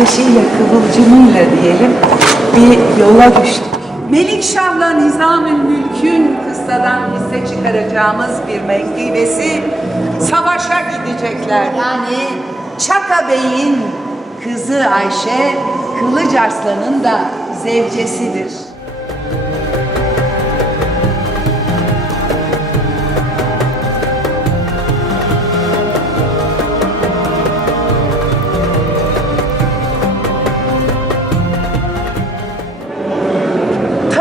ateşiyle, kıvılcımıyla diyelim bir yola düştük. Melikşah'la Nizam-ı Mülk'ün kıssadan hisse çıkaracağımız bir menkıbesi savaşa gidecekler. Yani Çaka Bey'in kızı Ayşe, Kılıç Arslan'ın da zevcesidir.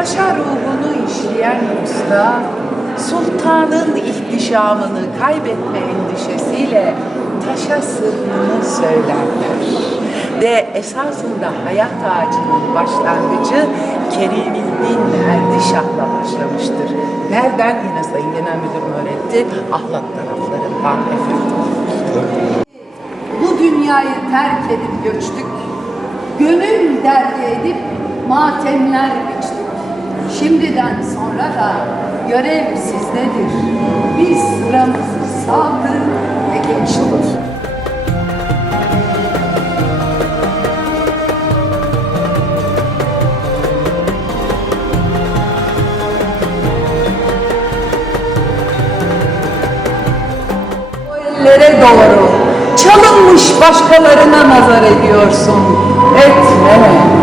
Taşa ruhunu işleyen usta, sultanın ihtişamını kaybetme endişesiyle taşa sırrını söylerler. Ve esasında hayat ağacının başlangıcı Kerimeddin Erdişah'la başlamıştır. Nereden? Yine Sayın Genel Müdürüm öğretti. Ahlat taraflarından efendim. Bu dünyayı terk edip göçtük. Gönül derdi edip matemler biçtik. Şimdiden sonra da görev sizdedir. Biz sıramızı saldık ve geçtik. ellere doğru çalınmış başkalarına nazar ediyorsun. Etme.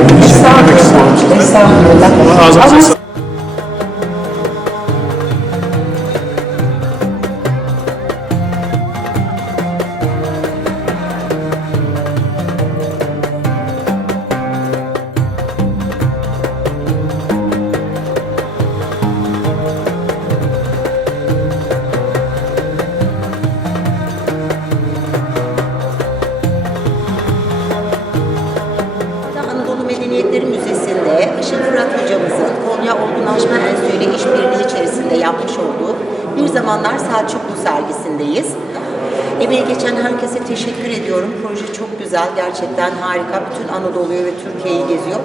Estağfurullah. Estağfurullah. Estağfurullah. Olgunlaşma Enstitüsü ile işbirliği içerisinde yapmış olduğu Bir Zamanlar Selçuklu sergisindeyiz. Emeği geçen herkese teşekkür ediyorum. Proje çok güzel, gerçekten harika. Bütün Anadolu'yu ve Türkiye'yi geziyor.